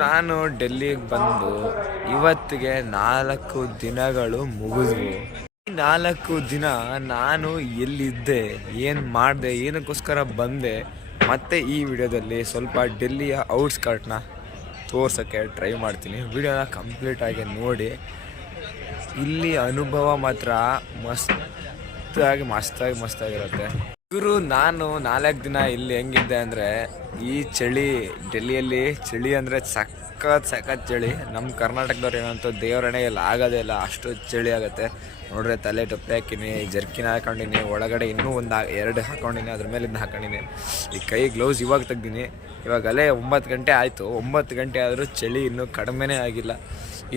ನಾನು ಡೆಲ್ಲಿಗೆ ಬಂದು ಇವತ್ತಿಗೆ ನಾಲ್ಕು ದಿನಗಳು ಮುಗಿದ್ವು. ಈ ನಾಲ್ಕು ದಿನ ನಾನು ಎಲ್ಲಿದ್ದೆ, ಏನು ಮಾಡಿದೆ, ಏನಕ್ಕೋಸ್ಕರ ಬಂದೆ ಮತ್ತೆ ಈ ವಿಡಿಯೋದಲ್ಲಿ ಸ್ವಲ್ಪ ಡೆಲ್ಲಿಯ ಔಟ್ಸ್ಕರ್ಟ್ನ ತೋರ್ಸೋಕ್ಕೆ ಟ್ರೈ ಮಾಡ್ತೀನಿ. ವಿಡಿಯೋನ ಕಂಪ್ಲೀಟಾಗಿ ನೋಡಿ. ಇಲ್ಲಿ ಅನುಭವ ಮಾತ್ರ ಮಸ್ತಾಗಿ ಮಸ್ತಾಗಿ, ಮಸ್ತಾಗಿರುತ್ತೆ. ಇವರು ನಾನು ನಾಲ್ಕು ದಿನ ಇಲ್ಲಿ ಹೆಂಗಿದ್ದೆ ಅಂದರೆ, ಈ ಚಳಿ ಡೆಲ್ಲಿಯಲ್ಲಿ, ಚಳಿ ಅಂದರೆ ಸಖತ್ ಸಖತ್ ಚಳಿ. ನಮ್ಮ ಕರ್ನಾಟಕದವ್ರು ಏನಂತೂ ದೇವರಣೆ ಇಲ್ಲ, ಆಗೋದೇ ಇಲ್ಲ, ಅಷ್ಟು ಚಳಿ ಆಗುತ್ತೆ. ನೋಡ್ರೆ, ತಲೆ ಟೊಪ್ಪೆ ಹಾಕಿನಿ ಜರ್ಕಿನ ಹಾಕೊಂಡಿನಿ, ಒಳಗಡೆ ಇನ್ನೂ ಒಂದು ಎರಡು ಹಾಕೊಂಡಿನಿ, ಅದ್ರ ಮೇಲೆ ಇದನ್ನ ಹಾಕೊಂಡಿನಿ. ಈ ಕೈ ಗ್ಲೌಸ್ ಇವಾಗ ತೆಗ್ದೀನಿ. ಇವಾಗಲೇ ಒಂಬತ್ತು ಗಂಟೆ ಆಯಿತು. ಒಂಬತ್ತು ಗಂಟೆ ಆದರೂ ಚಳಿ ಇನ್ನೂ ಕಡಿಮೆನೇ ಆಗಿಲ್ಲ.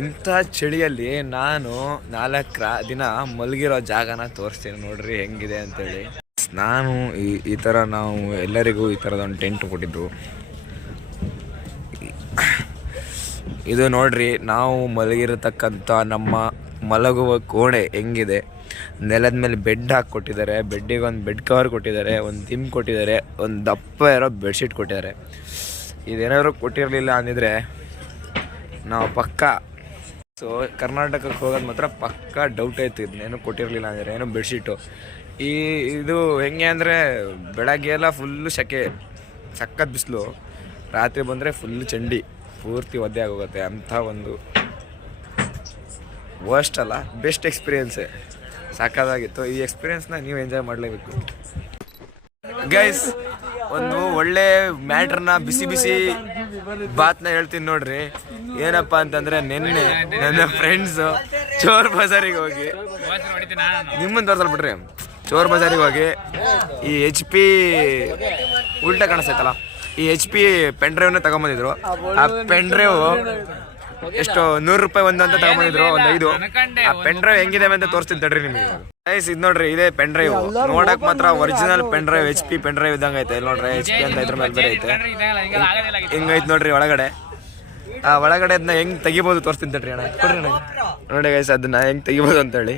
ಇಂಥ ಚಳಿಯಲ್ಲಿ ನಾನು ನಾಲ್ಕು ದಿನ ಮಲಗಿರೋ ಜಾಗನ ತೋರಿಸ್ತೀನಿ ನೋಡ್ರಿ ಹೆಂಗಿದೆ ಅಂತೇಳಿ. ನಾನು ಈ ಈ ಥರ ನಾವು ಎಲ್ಲರಿಗೂ ಈ ಥರದ ಒಂದು ಟೆಂಟ್ ಕೊಟ್ಟಿದ್ದು. ಇದು ನೋಡ್ರಿ, ನಾವು ಮಲಗಿರತಕ್ಕಂಥ ನಮ್ಮ ಮಲಗುವ ಕೋಣೆ ಹೆಂಗಿದೆ. ನೆಲದ ಮೇಲೆ ಬೆಡ್ ಹಾಕಿ ಕೊಟ್ಟಿದ್ದಾರೆ, ಬೆಡ್ಡಿಗೆ ಒಂದು ಬೆಡ್ ಕವರ್ ಕೊಟ್ಟಿದ್ದಾರೆ, ಒಂದು ದಿಮ್ ಕೊಟ್ಟಿದ್ದಾರೆ, ಒಂದು ದಪ್ಪ ಇರೋ ಬೆಡ್ಶೀಟ್ ಕೊಟ್ಟಿದ್ದಾರೆ. ಇದೇನಾದ್ರು ಕೊಟ್ಟಿರಲಿಲ್ಲ ಅಂದಿದ್ರೆ ನಾವು ಪಕ್ಕ, ಸೊ ಕರ್ನಾಟಕಕ್ಕೆ ಹೋಗೋದು ಮಾತ್ರ ಪಕ್ಕ ಡೌಟ್ ಆಯ್ತು ಇದನ್ನೇನು ಕೊಟ್ಟಿರಲಿಲ್ಲ ಅಂದರೆ ಏನೋ ಬೆಡ್ಶೀಟು. ಈ ಇದು ಹೆಂಗೆ ಅಂದರೆ ಬೆಳಗ್ಗೆ ಎಲ್ಲ ಫುಲ್ಲು ಸೆಕೆ ಸಕ್ಕತ್ ಬಿಸಿಲು. ರಾತ್ರಿ ಬಂದರೆ ಫುಲ್ ಚಂಡಿ ಪೂರ್ತಿ ಒದ್ದೆ ಆಗೋಗುತ್ತೆ ಅಂಥ ಒಂದು ವರ್ಸ್ಟ್ ಅಲ್ಲ ಬೆಸ್ಟ್ ಎಕ್ಸ್ಪೀರಿಯನ್ಸೇ ಸಾಕಾಗಿತ್ತು ಈ ಎಕ್ಸ್ಪೀರಿಯೆನ್ಸ್ನ ನೀವು ಎಂಜಾಯ್ ಮಾಡಲೇಬೇಕು. ಗೈಸ್ ಒಂದು ಒಳ್ಳೆ ಮ್ಯಾಟ್ರನ್ನ ಬಿಸಿ ಬಿಸಿ ಬಾತ್ನ ಹೇಳ್ತೀನಿ ನೋಡ್ರಿ. ಏನಪ್ಪ ಅಂತಂದ್ರೆ ನಿನ್ನೆ ನನ್ನ ಫ್ರೆಂಡ್ಸ್ ಚೋರ್ ಬಜಾರಿಗೆ ಹೋಗಿ ನಿಮ್ಮನ್ನು ತೋರ್ಸಲ್ ಬಿಡ್ರಿ. ಚೋರ್ ಬಜಾರಿಗೆ ಹೋಗಿ ಈ ಎಚ್ ಪಿ ಉಲ್ಟಾ ಕಾಣಿಸ್ತೈತಲ್ಲ, ಈ ಎಚ್ ಪಿ ಪೆನ್ ಡ್ರೈವ್ನ ತಗೊಂಬಂದಿದ್ರು. ಆ ಪೆನ್ ಡ್ರೈವ್ ಎಷ್ಟು ನೂರು ರೂಪಾಯಿ ಒಂದು ಅಂತ ತಗೊಂಬಂದಿದ್ರು, ಒಂದು ಐದು. ಆ ಪೆನ್ ಡ್ರೈವ್ ಹೆಂಗಿದೆ ಅಂತ ತೋರಿಸ್ತೀನಿ ತಡ್ರಿ ನಿಮಗೆ. ಗೈಸ್ ಇದು ನೋಡ್ರಿ, ಇದೇ ಪೆನ್ ಡ್ರೈವ್ ನೋಡಕ್ ಮಾತ್ರ original pen drive H P pen drive ಇದ್ದಂಗೆ ಐತೆ. ಇಲ್ಲಿ ನೋಡ್ರಿ ಎಚ್ ಪಿ ಅಂತ ಇದ್ರ ಮೇಲೆ ಬೇರೆ ಐತೆ. ಹಿಂಗೈತೆ ನೋಡ್ರಿ ಒಳಗಡೆ. ಆ ಒಳಗಡೆ ಅದನ್ನ ಹೆಂಗ್ ತೆಗಿಬೋದು ತೋರಿಸ್ತೀನಿ ತಡ್ರಿ ಅಣ್ಣ. ನೋಡಿ ಗೈಸ್ ಅದನ್ನ ಹೆಂಗ್ ತೆಗಿಬೋದು ಅಂತೇಳಿ.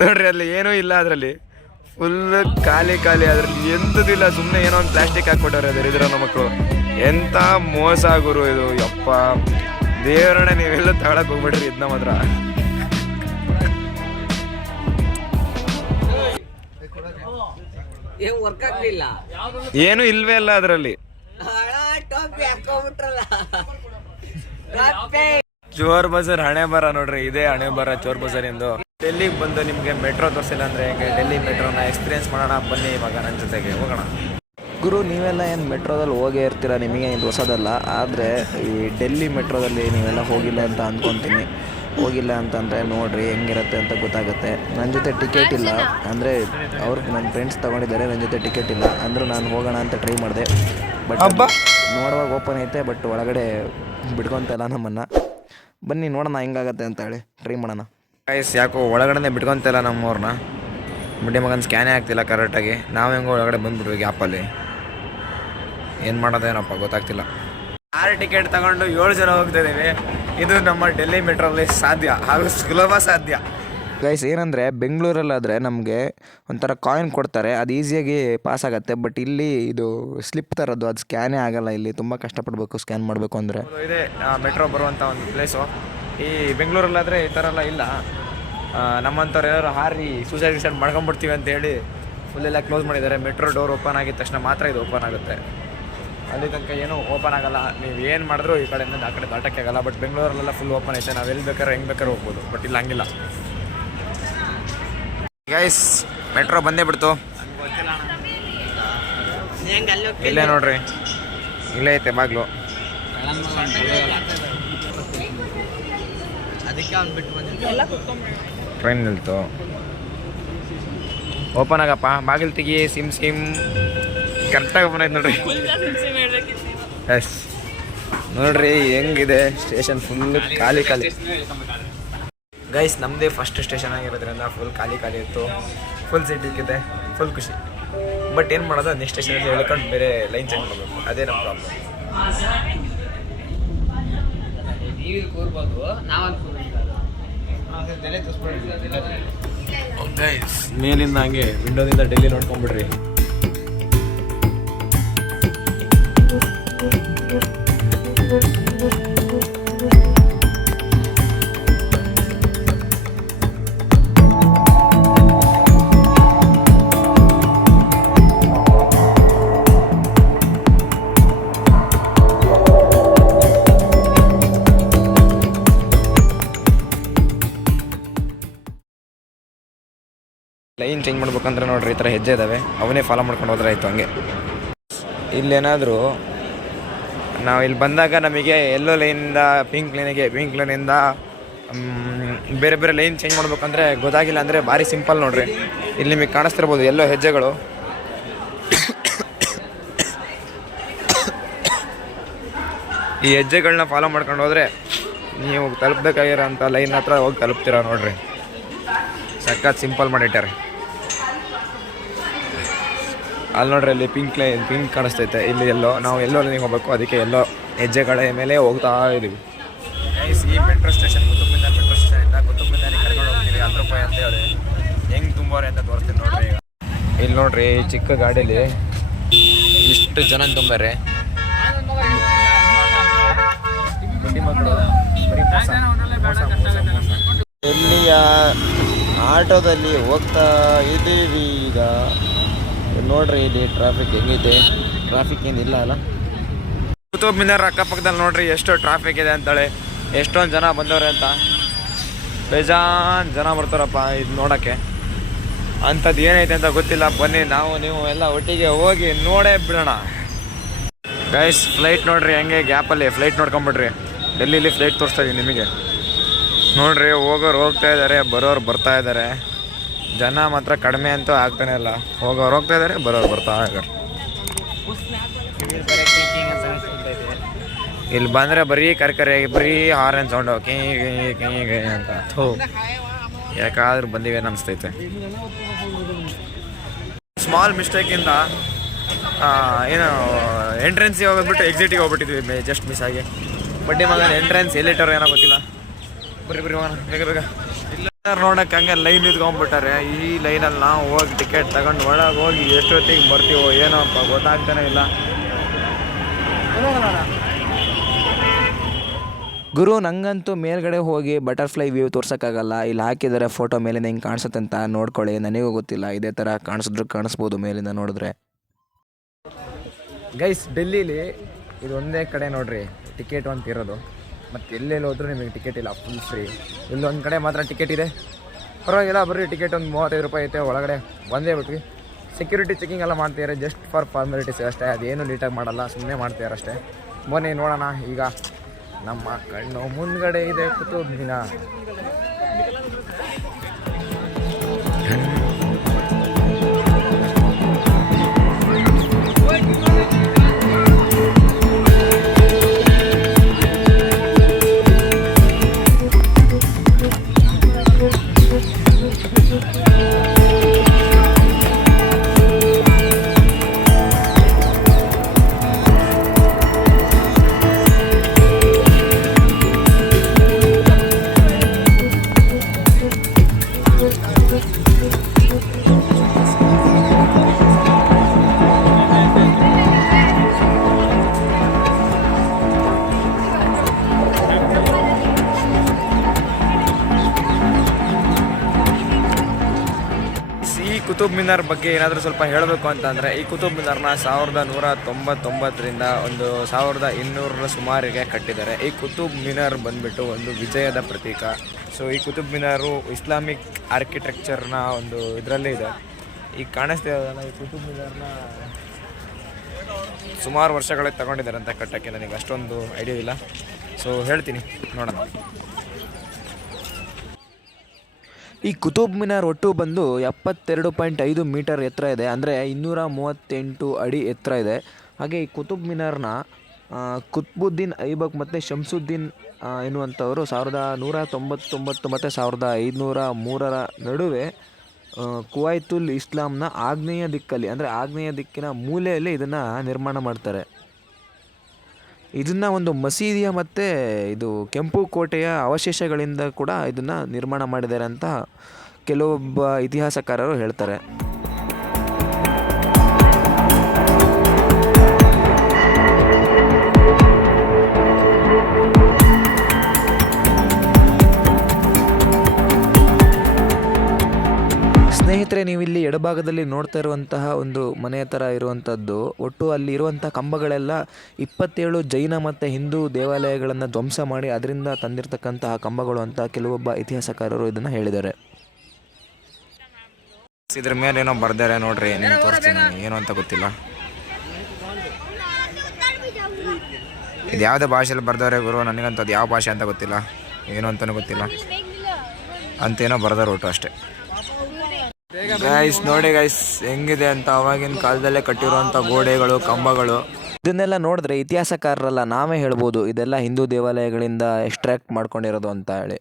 ನೋಡ್ರಿ ಅಲ್ಲಿ ಏನೂ ಇಲ್ಲ ಅದರಲ್ಲಿ. ಫುಲ್ ಖಾಲಿ ಖಾಲಿ ಅದರಲ್ಲಿ ಎಂಥದಿಲ್ಲ ಸುಮ್ಮನೆ ಏನೋ ಒಂದು ಪ್ಲಾಸ್ಟಿಕ್ ಹಾಕ್ಕೊಟ್ಟವ್ರೆ ಅದ್ರ ಇದ್ರ ಮಕ್ಕಳು ಎಂಥ ಮೋಸ ಗುರು ಇದು ಯಪ್ಪ. ದೇವರಣ್ಣ ನೀವೆಲ್ಲ ತಗೊಳಕ್ ಹೋಗ್ಬಿಟ್ರಿ ಇದನ್ನ ಮಾತ್ರ. ಏನ್ ಇಲ್ವೇ ಇಲ್ಲ ಅದರಲ್ಲಿ. ಚೋರ್ ಬಜಾರ್ ಹಣೆ ಬರ ನೋಡ್ರಿ ಇದೇ ಹಣೆ ಬರ ಚೋರ್ ಬಜಾರ್ ಎಂದು ಡೆಲ್ಲಿಗೆ ಬಂದು ನಿಮಗೆ ಮೆಟ್ರೋ ತೋರಿಸಿಲ್ಲ ಅಂದ್ರೆ ಹೇಗೆ? ಡೆಲ್ಲಿ ಮೆಟ್ರೋನ ಎಕ್ಸ್ಪೀರಿಯನ್ಸ್ ಮಾಡೋಣ ಬನ್ನಿ ಇವಾಗ ನನ್ನ ಜೊತೆಗೆ. ಹೋಗೋಣ. ಗುರು ನೀವೆಲ್ಲ ಏನು ಮೆಟ್ರೋದಲ್ಲಿ ಹೋಗೇ ಇರ್ತೀರ? ನಿಮಗೆ ಇದು ಹೊಸದಲ್ಲ. ಆದರೆ ಈ ಡೆಲ್ಲಿ ಮೆಟ್ರೋದಲ್ಲಿ ನೀವೆಲ್ಲ ಹೋಗಿಲ್ಲ ಅಂತ ಅಂದ್ಕೊತೀನಿ ಹೋಗಿಲ್ಲ ಅಂತಂದರೆ ನೋಡಿರಿ ಹೆಂಗಿರುತ್ತೆ ಅಂತ ಗೊತ್ತಾಗುತ್ತೆ. ನನ್ನ ಜೊತೆ ಟಿಕೆಟ್ ಇಲ್ಲ. ಅಂದರೆ ಅವ್ರಿಗೆ ನನ್ನ ಫ್ರೆಂಡ್ಸ್ ತೊಗೊಂಡಿದ್ದಾರೆ ನನ್ನ ಜೊತೆ ಟಿಕೆಟ್ ಇಲ್ಲ. ಅಂದರೂ ನಾನು ಹೋಗೋಣ ಅಂತ ಟ್ರೈ ಮಾಡಿದೆ. ಬಟ್ ನೋಡುವಾಗ ಓಪನ್ ಐತೆ ಬಟ್ ಒಳಗಡೆ ಬಿಡ್ಕೊತಲ್ಲ ನಮ್ಮನ್ನು. ಬನ್ನಿ ನೋಡೋಣ ಹೆಂಗಾಗತ್ತೆ ಅಂತ ಹೇಳಿ. ಟ್ರೈ ಮಾಡೋಣ. ಗೈಸ್ ಯಾಕೋ ಒಳಗಡೆ ಬಿಟ್ಕೊಂತಿಲ್ಲ ನಮ್ಮವ್ರನ್ನ. ಬಿಡಿ ಮಗನ ಸ್ಕ್ಯಾನೇ ಆಗ್ತಿಲ್ಲ ಕರೆಕ್ಟಾಗಿ ನಾವು ಹೆಂಗೋ ಒಳಗಡೆ ಬಂದ್ಬಿಟ್ವಿ ಗ್ಯಾಪಲ್ಲಿ ಏನು ಮಾಡೋದೇನಪ್ಪ ಗೊತ್ತಾಗ್ತಿಲ್ಲ. ಆರು ಟಿಕೆಟ್ ತಗೊಂಡು ಏಳು ಜನ ಹೋಗ್ತಾ ಇದೀವಿ. ಇದು ನಮ್ಮ ಡೆಲ್ಲಿ ಮೆಟ್ರೋಲ್ಲಿ ಸಾಧ್ಯ ಹಾಗೂ ಸುಲಭ ಸಾಧ್ಯ. ಗೈಸ್ ಏನಂದರೆ ಬೆಂಗಳೂರಲ್ಲಾದರೆ ನಮಗೆ ಒಂಥರ ಕಾಯಿನ್ ಕೊಡ್ತಾರೆ. ಅದು ಈಸಿಯಾಗಿ ಪಾಸ್ ಆಗುತ್ತೆ. ಬಟ್ ಇಲ್ಲಿ ಇದು ಸ್ಲಿಪ್ ತರೋದು, ಅದು ಸ್ಕ್ಯಾನೇ ಆಗಲ್ಲ. ಇಲ್ಲಿ ತುಂಬ ಕಷ್ಟಪಡಬೇಕು ಸ್ಕ್ಯಾನ್ ಮಾಡಬೇಕು ಅಂದರೆ. ಇದೆ ಮೆಟ್ರೋ ಬರುವಂಥ ಒಂದು ಪ್ಲೇಸು ಈ ಬೆಂಗಳೂರಲ್ಲಾದರೆ ಈ ಥರ ಎಲ್ಲ ಇಲ್ಲ. ನಮ್ಮಂಥವ್ರು ಏನಾದ್ರು ಹಾರಿ ಸೂಸೈಡ್ ಗಿಸೈಡ್ ಮಾಡ್ಕೊಂಬಿಡ್ತೀವಿ ಅಂತ ಹೇಳಿ ಫುಲ್ಲೆಲ್ಲ ಎಲ್ಲ ಕ್ಲೋಸ್ ಮಾಡಿದ್ದಾರೆ. ಮೆಟ್ರೋ ಡೋರ್ ಓಪನ್ ಆಗಿದ ತಕ್ಷಣ ಮಾತ್ರ ಇದು ಓಪನ್ ಆಗುತ್ತೆ. ಅಲ್ಲಿ ತನಕ ಏನೂ ಓಪನ್ ಆಗಲ್ಲ. ನೀವು ಏನು ಮಾಡಿದ್ರು ಈ ಕಡೆಯಿಂದ ಆ ಕಡೆ ದಾಟಕ್ಕೆ ಆಗಲ್ಲ. ಬಟ್ ಬೆಂಗಳೂರಲ್ಲೆಲ್ಲ ಫುಲ್ ಓಪನ್ ಐತೆ. ನಾವು ಎಲ್ಲಿ ಬೇಕಾದ್ರೆ ಹೆಂಗೆ ಬೇಕಾದ್ರೆ ಹೋಗ್ಬೋದು. ಬಟ್ ಇಲ್ಲಿ ಹಂಗಿಲ್ಲ. ಗೈಸ್ ಮೆಟ್ರೋ ಬಂದೇ ಬಿಡ್ತು. ಇಲ್ಲೇ ನೋಡ್ರಿ. ಇಲ್ಲೇ ಐತೆ ಬಾಗ್ಲು. ಅದಕ್ಕೆ ಅವ್ನು ಬಿಟ್ಟು ಬಂದಿದ್ದೆ ಟ್ರೈನ್ ನಿಲ್ತು. ಓಪನ್ ಆಗಪ್ಪ. ಬಾಗಿಲು ತೆಗಿ ಸಿಮ್ ಸಿಮ್ ಕರೆಕ್ಟಾಗಿ ಓಪನ್ ಆಯ್ತು ನೋಡ್ರಿ. ಎಸ್ ನೋಡ್ರಿ ಹೆಂಗಿದೆ? ಸ್ಟೇಷನ್ ಫುಲ್ ಖಾಲಿ ಖಾಲಿ. ಗೈಸ್ ನಮ್ಮದೇ ಫಸ್ಟ್ ಸ್ಟೇಷನ್ ಆಗಿರೋದ್ರಿಂದ ಫುಲ್ ಖಾಲಿ ಖಾಲಿ ಇತ್ತು. ಫುಲ್ ಸೀಟ್ ಇಕ್ಕಿದೆ. ಫುಲ್ ಖುಷಿ. ಬಟ್ ಏನು ಮಾಡೋದು? ನೆಕ್ಸ್ಟ್ ಸ್ಟೇಷನಲ್ಲಿ ಹೇಳ್ಕೊಂಡು ಬೇರೆ ಲೈನ್ ಚೇಂಜ್ ಮಾಡಬೇಕು ಅದೇ ನಮ್ಮ ಪ್ರಾಬ್ಲಮ್ ನೀವು ಕೂರ್ಬೋದು ನಾವಂತ ಗೈಸ್ ಮೇಲಿಂದ ಹಂಗೆ ವಿಂಡೋದಿಂದ ಡೆಲ್ಲಿ ನೋಡ್ಕೊಂಡ್ಬಿಡ್ರಿ. ಚೇಂಜ್ ಮಾಡ್ಬೇಕಂದ್ರೆ ನೋಡ್ರಿ ಈ ಥರ ಹೆಜ್ಜೆ ಇದ್ದಾವೆ ಅವನೇ ಫಾಲೋ ಮಾಡ್ಕೊಂಡು ಹೋದ್ರೆ ಆಯಿತು ಹಂಗೆ. ಇಲ್ಲೇನಾದರೂ ನಾವು ಇಲ್ಲಿ ಬಂದಾಗ ನಮಗೆ ಎಲ್ಲೋ ಲೈನಿಂದ ಪಿಂಕ್ ಲೈನಿಗೆ ಪಿಂಕ್ ಲೈನಿಂದ ಬೇರೆ ಬೇರೆ ಲೈನ್ ಚೇಂಜ್ ಮಾಡ್ಬೇಕಂದ್ರೆ ಗೊತ್ತಾಗಿಲ್ಲ ಅಂದರೆ ಭಾರಿ ಸಿಂಪಲ್ ನೋಡ್ರಿ. ಇಲ್ಲಿ ನಿಮಗೆ ಕಾಣಿಸ್ತಿರ್ಬೋದು ಎಲ್ಲೋ ಹೆಜ್ಜೆಗಳು. ಈ ಹೆಜ್ಜೆಗಳನ್ನ ಫಾಲೋ ಮಾಡ್ಕೊಂಡು ಹೋದರೆ ನೀವು ತಲುಪಬೇಕಾಗಿರೋಂಥ ಲೈನ್ ಹತ್ರ ಹೋಗಿ ತಲುಪ್ತೀರ ನೋಡ್ರಿ. ಸಖತ್ ಸಿಂಪಲ್ ಮಾಡಿಟ್ಟಾರೆ ಅಲ್ಲಿ ನೋಡ್ರಿ ಅಲ್ಲಿ ಪಿಂಕ್ ಲೈನ್ ಪಿಂಕ್ ಕಾಣಿಸ್ತೈತೆ. ಇಲ್ಲಿ ಎಲ್ಲೋ ನಾವು ಎಲ್ಲೋ ಅಲ್ಲಿ ಹೋಗ್ಬೇಕು. ಅದಕ್ಕೆ ಎಲ್ಲೋ ಹೆಜ್ಜೆಗಳ ಮೇಲೆ ಹೋಗ್ತಾ ಇದೀವಿ. ಈ metro station Qutub Minar metro ಸ್ಟೇಷನಿಂದ Qutub ಮಿನಾರಿಗೆ ಕರ್ಕೊಂಡು ಹೋಗ್ತೀವಿ. ಹತ್ತು ರೂಪಾಯಿ ಅಂತ ಹೇಳಿ. ಹೆಂಗೆ ತುಂಬೋರೆ ಅಂತ ತೋರಿಸ್ತೀನಿ ನೋಡ್ರಿ ಈಗ. ಇಲ್ಲಿ ನೋಡ್ರಿ ಚಿಕ್ಕ ಗಾಡೀಲಿ ಇಷ್ಟು ಜನ ತುಂಬಾರೆ ಎಲ್ಲಿಯ ಆಟೋದಲ್ಲಿ ಹೋಗ್ತಾ ಇದ್ದೀವಿ ಈಗ. ನೋಡ್ರಿ ಇಲ್ಲಿ ಟ್ರಾಫಿಕ್ ಹೆಂಗೈತೆ ಟ್ರಾಫಿಕ್ ಏನಿಲ್ಲ ಅಲ್ಲ. ಕುತುಬ್ ಮಿನಾರ್ ಅಕ್ಕಪಕ್ಕದಲ್ಲಿ ನೋಡ್ರಿ ಎಷ್ಟು ಟ್ರಾಫಿಕ್ ಇದೆ ಅಂತೇಳಿ. ಎಷ್ಟೊಂದು ಜನ ಬಂದವ್ರೆ ಅಂತ. ಬೇಜಾನ್ ಜನ ಬರ್ತಾರಪ್ಪ ಇದು ನೋಡೋಕ್ಕೆ. ಅಂಥದ್ದು ಏನೈತೆ ಅಂತ ಗೊತ್ತಿಲ್ಲ. ಬನ್ನಿ, ನಾವು, ನೀವು ಎಲ್ಲ ಒಟ್ಟಿಗೆ ಹೋಗಿ ನೋಡೇ ಬಿಡೋಣ. ಗೈಸ್ ಫ್ಲೈಟ್ ನೋಡ್ರಿ, ಹೆಂಗೆ ಗ್ಯಾಪಲ್ಲಿ ಫ್ಲೈಟ್ ನೋಡ್ಕೊಂಬಿಡ್ರಿ. ಡೆಲ್ಲಿಲಿ ಫ್ಲೈಟ್ ತೋರಿಸ್ತಾ ಇದೀನಿ ನಿಮಗೆ. ನೋಡ್ರಿ, ಹೋಗೋರು ಹೋಗ್ತಾ ಇದ್ದಾರೆ ಬರೋರು ಬರ್ತಾ ಇದ್ದಾರೆ ಜನ ಮಾತ್ರ ಕಡಿಮೆ ಅಂತೂ ಆಗ್ತಾನೆ ಇಲ್ಲ. ಹೋಗೋರು ಹೋಗ್ತಾ ಇದ್ದಾರೆ ಬರೋರು ಬರ್ತಾ ಇದ್ದಾರೆ ಇಲ್ಲಿ ಬಂದರೆ ಬರೀ ಕರ್ಕರೆ ಬರೀ ಹಾರನ್ ಸೌಂಡ್ ಕೀ ಕೀ ಕೀ ಕೀ ಅಂತ. ಹೋ. ಯಾಕಾದ್ರೂ ಬಂದಿವೆ ಅನಿಸ್ತೈತೆ. ಸ್ಮಾಲ್ ಮಿಸ್ಟೇಕಿಂದ ಏನು ಎಂಟ್ರೆನ್ಸಿಗೆ ಹೋಗ್ಬಿಟ್ಟು ಎಕ್ಸಿಟಿಗೆ ಹೋಗ್ಬಿಟ್ಟಿದ್ವಿ ಜಸ್ಟ್ ಮಿಸ್ ಆಗಿ. ಬಡ್ಡಿ ಮಗನ ಎಂಟ್ರೆನ್ಸ್ ಎಲ್ಲಿಟ್ಟರು ಏನೋ ಗೊತ್ತಿಲ್ಲ. ಬರ್ರಿ ಬರ್ರಿ ಮಗನ ಬೇಗ ಬೇಗ. ಇಲ್ಲ ನೋಡಕ್ಕೆ ಹಂಗೆ ಲೈನ್ ನಿಂತ್ಕೊಂಡ್ಬಿಟ್ಟಾರೆ ಈ ಲೈನಲ್ಲಿ ನಾವು ಹೋಗಿ ಟಿಕೆಟ್ ತಗೊಂಡು ಒಳಗೆ ಹೋಗಿ ಎಷ್ಟೊತ್ತಿಗೆ ಬರ್ತೀವೋ ಏನೋಪ್ಪ ಗೊತ್ತಾಗ್ತಾನೆ ಇಲ್ಲ. ಗುರು ನಂಗಂತೂ ಮೇಲ್ಗಡೆ ಹೋಗಿ ಬಟರ್ಫ್ಲೈ ವ್ಯೂ ತೋರ್ಸೋಕ್ಕಾಗಲ್ಲ. ಇಲ್ಲಿ ಹಾಕಿದರೆ ಫೋಟೋ ಮೇಲಿಂದ ಹಿಂಗೆ ಕಾಣಿಸುತ್ತೆ ಅಂತ ನೋಡ್ಕೊಳ್ಳಿ. ನನಗೂ ಗೊತ್ತಿಲ್ಲ. ಇದೇ ಥರ ಕಾಣಿಸಿದ್ರು ಕಾಣಿಸ್ಬೋದು ಮೇಲಿಂದ ನೋಡಿದ್ರೆ. ಗೈಸ್ ಡೆಲ್ಲಿಲಿ ಇದು ಒಂದೇ ಕಡೆ ನೋಡ್ರಿ. ಟಿಕೆಟ್ ಅಂತ ಇರೋದು. ಮತ್ತು ಎಲ್ಲೆಲ್ಲಿ ಹೋದ್ರೂ ನಿಮಗೆ ಟಿಕೆಟ್ ಇಲ್ಲ ಫುಲ್ ಫ್ರೀ ಇಲ್ಲೊಂದು ಕಡೆ ಮಾತ್ರ ಟಿಕೆಟ್ ಇದೆ. ಪರವಾಗಿಲ್ಲ, ಬರ್ರಿ ಟಿಕೆಟ್ ಒಂದು ಮೂವತ್ತೈದು ರೂಪಾಯಿ ಐತೆ, ಒಳಗಡೆ ಬಂದೇ ಬಿಟ್ವಿ. ಸೆಕ್ಯೂರಿಟಿ ಚೆಕಿಂಗ್ ಎಲ್ಲ ಮಾಡ್ತಿದ್ದಾರೆ ಜಸ್ಟ್ ಫಾರ್ ಫಾರ್ಮಾಲಿಟೀಸ್ ಅಷ್ಟೇ, ಅದೇನು ನೀಟಾಗಿ ಮಾಡಲ್ಲ ಸುಮ್ಮನೆ ಮಾಡ್ತಿದ್ದಾರೆ ಅಷ್ಟೇ. ಬನ್ನಿ ನೋಡೋಣ, ಈಗ ನಮ್ಮ ಕಣ್ಣು ಮುಂದ್ಗಡೆ ಇದೆ ಕುತುಬ್ ಕುತುಬ್ ಮಿನಾರ್ ಬಗ್ಗೆ ಏನಾದರೂ ಸ್ವಲ್ಪ ಹೇಳಬೇಕು ಅಂತಂದರೆ, ಈ ಕುತುಬ್ ಮಿನಾರ್ನ ಸಾವಿರದ ನೂರ ತೊಂಬತ್ತೊಂಬತ್ತರಿಂದ ಒಂದು ಸಾವಿರದ ಇನ್ನೂರರ ಸುಮಾರಿಗೆ ಕಟ್ಟಿದ್ದಾರೆ. ಈ ಕುತುಬ್ ಮಿನಾರ್ ಬಂದುಬಿಟ್ಟು ಒಂದು ವಿಜಯದ ಪ್ರತೀಕ. ಸೊ ಈ ಕುತುಬ್ ಮಿನಾರು ಇಸ್ಲಾಮಿಕ್ ಆರ್ಕಿಟೆಕ್ಚರ್ನ ಒಂದು ಇದರಲ್ಲೇ ಇದೆ. ಈಗ ಕಾಣಿಸ್ತಾ ಇರೋದಲ್ಲ ಈ ಕುತುಬ್ ಮಿನಾರ್ನ ಸುಮಾರು ವರ್ಷಗಳಿಗೆ ತಗೊಂಡಿದ್ದಾರೆ ಅಂತ ಕಟ್ಟಕ್ಕೆ ನನಗೆ ಅಷ್ಟೊಂದು ಐಡಿಯಾ ಇಲ್ಲ. ಸೊ ಹೇಳ್ತೀನಿ, ನೋಡೋಣ. ಈ ಕುತುಬ್ ಮಿನಾರ್ ಒಟ್ಟು ಬಂದು ಎಪ್ಪತ್ತೆರಡು ಪಾಯಿಂಟ್ ಐದು ಮೀಟರ್ ಎತ್ತರ ಇದೆ. ಅಂದರೆ ಇನ್ನೂರ ಮೂವತ್ತೆಂಟು ಅಡಿ ಎತ್ತರ ಇದೆ. ಹಾಗೆ ಈ ಕುತುಬ್ ಮಿನಾರ್ನ ಕುತ್ಬುದ್ದೀನ್ ಐಬಕ್ ಮತ್ತು ಶಂಸುದ್ದೀನ್ ಎನ್ನುವಂಥವರು ಸಾವಿರದ ನೂರ ತೊಂಬತ್ತೊಂಬತ್ತು ಮತ್ತು ಸಾವಿರದ ಐದುನೂರ ಮೂರರ ನಡುವೆ ಕುವಾಯ್ತುಲ್ ಕುವೈತುಲ್ ಇಸ್ಲಾಂನ ಆಗ್ನೇಯ ದಿಕ್ಕಲ್ಲಿ, ಅಂದರೆ ಆಗ್ನೇಯ ದಿಕ್ಕಿನ ಮೂಲೆಯಲ್ಲಿ ಇದನ್ನು ನಿರ್ಮಾಣ ಮಾಡ್ತಾರೆ. ಇದನ್ನು ಒಂದು ಮಸೀದಿಯ ಮತ್ತು ಇದು ಕೆಂಪು ಕೋಟೆಯ ಅವಶೇಷಗಳಿಂದ ಕೂಡ ಇದನ್ನು ನಿರ್ಮಾಣ ಮಾಡಿದ್ದಾರೆ ಅಂತ ಕೆಲವೊಬ್ಬ ಇತಿಹಾಸಕಾರರು ಹೇಳ್ತಾರೆ. ಎಡಭಾಗದಲ್ಲಿ ನೋಡ್ತಾ ಇರುವಂತಹ ಒಂದು ಮನೆ ಥರ ಇರುವಂಥದ್ದು ಒಟ್ಟು ಅಲ್ಲಿ ಇರುವಂಥ ಕಂಬಗಳೆಲ್ಲ ಇಪ್ಪತ್ತೇಳು ಜೈನ ಮತ್ತು ಹಿಂದೂ ದೇವಾಲಯಗಳನ್ನು ಧ್ವಂಸ ಮಾಡಿ ಅದರಿಂದ ತಂದಿರತಕ್ಕಂತಹ ಕಂಬಗಳು ಅಂತ ಕೆಲವೊಬ್ಬ ಇತಿಹಾಸಕಾರರು ಇದನ್ನು ಹೇಳಿದ್ದಾರೆ. ಇದ್ರ ಮೇಲೆ ಏನೋ ಬರ್ದಾರೆ ನೋಡ್ರಿ, ನಿಮ್ಗೆ ತೋರಿಸ್ತೀನಿ ಏನು ಅಂತ ಗೊತ್ತಿಲ್ಲ. ಇದು ಯಾವುದೇ ಭಾಷೆಯಲ್ಲಿ ಬರ್ದವ್ರೆ ಗುರು? ನನಗಂತದ್ದು ಯಾವ ಭಾಷೆ ಅಂತ ಗೊತ್ತಿಲ್ಲ. ಏನು ಅಂತಲೂ ಗೊತ್ತಿಲ್ಲ. ಅಂತೇನೋ ಬರ್ದಾರ ಒಟ್ಟು ಅಷ್ಟೇ. ಗೈಸ್ ನೋಡಿ ಗೈಸ್ ಹೆಂಗಿದೆ ಅಂತ ಅವಾಗಿನ ಕಾಲದಲ್ಲೇ ಕಟ್ಟಿರುವಂಥ ಗೋಡೆಗಳು ಕಂಬಗಳು. ಇದನ್ನೆಲ್ಲ ನೋಡಿದ್ರೆ ಇತಿಹಾಸಕಾರರಲ್ಲ ನಾವೇ ಹೇಳ್ಬೋದು ಇದೆಲ್ಲ ಹಿಂದೂ ದೇವಾಲಯಗಳಿಂದ ಎಕ್ಸ್ಟ್ರಾಕ್ಟ್ ಮಾಡ್ಕೊಂಡಿರೋದು ಅಂತ ಹೇಳಿ.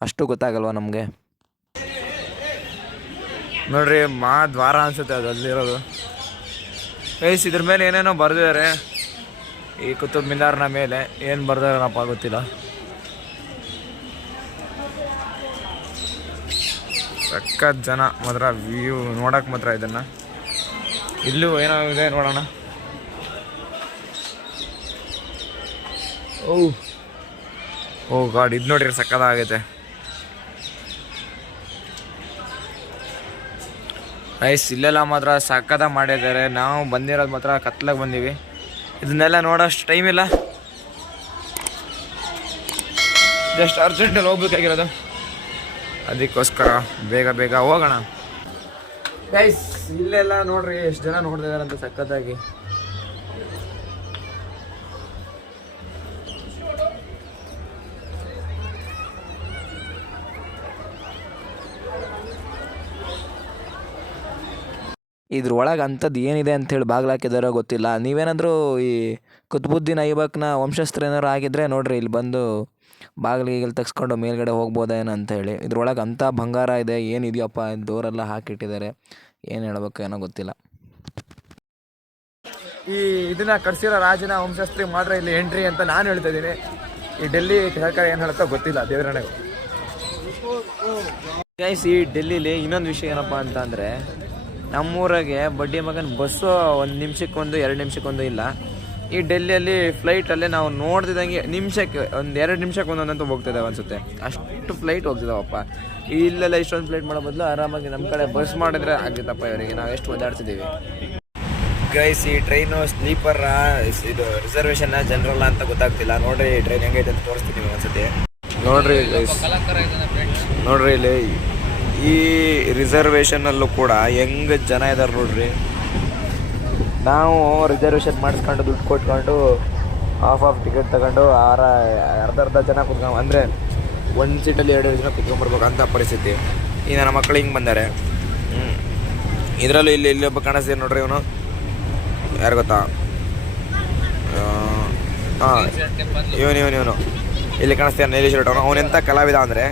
ಅಷ್ಟು ಗೊತ್ತಾಗಲ್ವಾ ನಮಗೆ? ನೋಡ್ರಿ ಮಾ ದ್ವಾರ ಅನ್ಸುತ್ತೆ ಅದು ಅಲ್ಲಿರೋದು ಗೈಸ್ ಇದ್ರ ಮೇಲೆ ಏನೇನೋ ಬರೆದಿದ್ದಾರೆ ಈ ಕುತುಬ್ ಮಿನಾರ್ನ ಮೇಲೆ ಏನು ಬರ್ದಾರನಪ್ಪ ಗೊತ್ತಿಲ್ಲ. ಸಖತ್ ಜನ ಮಾತ್ರ ವ್ಯೂ ನೋಡಕ್ ಮಾತ್ರ ಇದನ್ನ. ಇಲ್ಲೂ ಏನೋ ಇದೆ ನೋಡೋಣ. ಓ. ಓ ಗಾಡ್, ಇದು ನೋಡಿರಿ ಸಕ್ಕತ್ತಾಗೈತೆ ರೈಸ್ ಇಲ್ಲೆಲ್ಲ ಮಾತ್ರ ಸಕ್ಕದ ಮಾಡಿದ್ದಾರೆ. ನಾವು ಬಂದಿರೋದು ಮಾತ್ರ ಕತ್ಲಾಗ ಬಂದೀವಿ. ಇದನ್ನೆಲ್ಲ ನೋಡೋಷ್ಟು ಟೈಮ್ ಇಲ್ಲ. ಜಸ್ಟ್ ಅರ್ಜೆಂಟಲ್ಲಿ ಹೋಗ್ಬೇಕಾಗಿರೋದು. ಅದಕ್ಕೋಸ್ಕರ ಬೇಗ ಬೇಗ ಹೋಗೋಣ. ಗೈಸ್ ಇಲ್ಲೆಲ್ಲ ನೋಡ್ರಿ ಎಷ್ಟು ಜನ ನೋಡ್ತಿದಾರಂತ ಸಖತ್ತಾಗಿ. ಇದ್ರ ಒಳಗೆ ಅಂಥದ್ದು ಏನಿದೆ ಅಂಥೇಳಿ ಬಾಗ್ಲಾಕಿದಾರೋ ಗೊತ್ತಿಲ್ಲ. ನೀವೇನಾದರೂ ಈ ಕುತ್ಬುದ್ದೀನ್ ಐಬಕ್ನ ವಂಶಸ್ತ್ರ ಏನಾರು ಆಗಿದ್ರೆ ನೋಡ್ರಿ ಇಲ್ಲಿ ಬಂದು ಬಾಗಿಲಿಗೆ ತೆಗ್ಸ್ಕೊಂಡು ಮೇಲ್ಗಡೆ ಹೋಗ್ಬೋದೇನೋ ಅಂತ ಹೇಳಿ. ಇದ್ರೊಳಗೆ ಅಂಥ ಬಂಗಾರ ಇದೆ ಏನಿದೆಯಪ್ಪ ಡೋರೆಲ್ಲ ಹಾಕಿಟ್ಟಿದ್ದಾರೆ. ಏನು ಹೇಳಬೇಕು ಏನೋ ಗೊತ್ತಿಲ್ಲ. ಈ ಇದನ್ನ ಕಟ್ಸಿರೋ ರಾಜನ ವಂಶಸ್ತ್ರಿ ಮಾತ್ರ ಇಲ್ಲಿ ಎಂಟ್ರಿ ಅಂತ ನಾನು ಹೇಳ್ತಾ ಇದ್ದೀನಿ. ಈ ಡೆಲ್ಲಿ ಸರ್ಕಾರ ಏನು ಹೇಳುತ್ತೋ ಗೊತ್ತಿಲ್ಲ ದೇವರಣೆ ಗೈಸ್ ಈ ಡೆಲ್ಲಿಲಿ ಇನ್ನೊಂದು ವಿಷಯ ಏನಪ್ಪ ಅಂತ ಅಂದರೆ ನಮ್ಮೂರಾಗೆ ಬಡ್ಡಿ ಮಗನ ಬಸ್ಸು ಒಂದು ನಿಮಿಷಕ್ಕೊಂದು ಎರಡು ನಿಮಿಷಕ್ಕೊಂದು ಇಲ್ಲ. ಈ ಡೆಲ್ಲಿಯಲ್ಲಿ ಫ್ಲೈಟಲ್ಲೇ ನಾವು ನೋಡ್ತಿದ್ದಂಗೆ ನಿಮಿಷಕ್ಕೆ ಒಂದು ಎರಡು ನಿಮಿಷಕ್ಕೆ ಒಂದೊಂದಂತೂ ಹೋಗ್ತಿದ್ದಾವೆ ಅನ್ಸುತ್ತೆ. ಅಷ್ಟು ಫ್ಲೈಟ್ ಹೋಗ್ತಿದ್ದಾವಪ್ಪ ಇಲ್ಲೆಲ್ಲ ಇಷ್ಟೊಂದು ಫ್ಲೈಟ್ ಮಾಡೋ ಬದಲು ಆರಾಮಾಗಿ ನಮ್ಮ ಕಡೆ ಬಸ್ ಮಾಡಿದ್ರೆ ಆಗಿತ್ತಪ್ಪ ಇವರಿಗೆ. ನಾವು ಎಷ್ಟು ಓದಾಡ್ತಿದ್ದೀವಿ. ಗೈಸ್ ಈ ಟ್ರೈನು ಸ್ಲೀಪರ್ ಇದು ರಿಸರ್ವೇಶನ್ ಜನರಲ್ ಅಂತ ಗೊತ್ತಾಗ್ತಿಲ್ಲ. ನೋಡ್ರಿ ಈ ಟ್ರೈನ್ ಹೆಂಗೈತೆ ಅಂತ ತೋರಿಸ್ತೀನಿ ಅನ್ಸುತ್ತೆ ನೋಡ್ರಿ ಗೈಸ್ ನೋಡ್ರಿ ಇಲ್ಲಿ ಈ ರಿಸರ್ವೇಷನಲ್ಲೂ ಕೂಡ ಹೆಂಗ್ ಜನ ಇದ್ದಾರೆ ನೋಡ್ರಿ. ನಾವು ರಿಸರ್ವೇಷನ್ ಮಾಡಿಸ್ಕೊಂಡು ದುಡ್ಡು ಕೊಟ್ಕೊಂಡು ಹಾಫ್ ಆಫ್ ಟಿಕೆಟ್ ತಗೊಂಡು ಆರ, ಅರ್ಧ ಅರ್ಧ ಜನ ಕುತ್ಕೊಂಡು ಅಂದರೆ ಒಂದು ಸೀಟಲ್ಲಿ ಎರಡು ಜನ ಕುತ್ಕೊಂಡ್ಬರ್ಬೇಕು ಅಂತ ಪರಿಸ್ಥಿತಿ. ಈ ನನ್ನ ಮಕ್ಕಳು ಹಿಂಗೆ ಬಂದಾರೆ. ಇದರಲ್ಲೂ ಇಲ್ಲಿ ಇಲ್ಲಿ ಒಬ್ಬ ಕಾಣಿಸ್ತೀನಿ ನೋಡ್ರಿ ಇವನು. ಯಾರು ಗೊತ್ತಾ? ಹಾಂ ಇವನು ಇವನು ಇವನು. ಇಲ್ಲಿ ಕಾಣಿಸ್ತೀನಿ ನೀಲಿ ಶರ್ಟ್ ಅವನು. ಅವನು ಎಂಥ ಕಲಾವಿದ ಅಂದರೆ,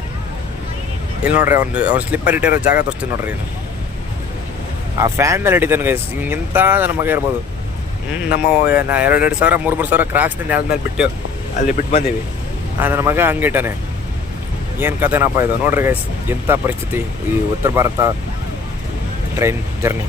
ಇಲ್ಲಿ ನೋಡ್ರಿ ಅವ್ನು ಅವ್ನು ಸ್ಲಿಪ್ಪರ್ ಇಟ್ಟಿರೋ ಜಾಗ ತೋರಿಸ್ತೀನಿ ನೋಡ್ರಿ. ಇವ್ನು. ಆ ಫ್ಯಾನ್ ಮೇಲೆ ಹಿಡಿತಾನೆ ಗೈಸ್ ಎಂಥ ನನ್ನ ಮಗ ಇರ್ಬೋದು. ನಮ್ಮ, ನಾ ಎರಡು ಎರಡು ಸಾವಿರ ಮೂರು ಮೂರು ಸಾವಿರ ಕ್ರಾಕ್ಸ್ನ ನೆಲದ ಮೇಲೆ ಬಿಟ್ಟು ಅಲ್ಲಿ ಬಿಟ್ಟು ಬಂದೀವಿ. ಆ ನನ್ನ ಮಗ ಹಂಗಿಟ್ಟಾನೆ ಏನು ಕತೆನಪ್ಪ ಇದು? ನೋಡ್ರಿ ಗೈಸ್ ಎಂಥ ಪರಿಸ್ಥಿತಿ ಈ ಉತ್ತರ ಭಾರತ ಟ್ರೈನ್ ಜರ್ನಿ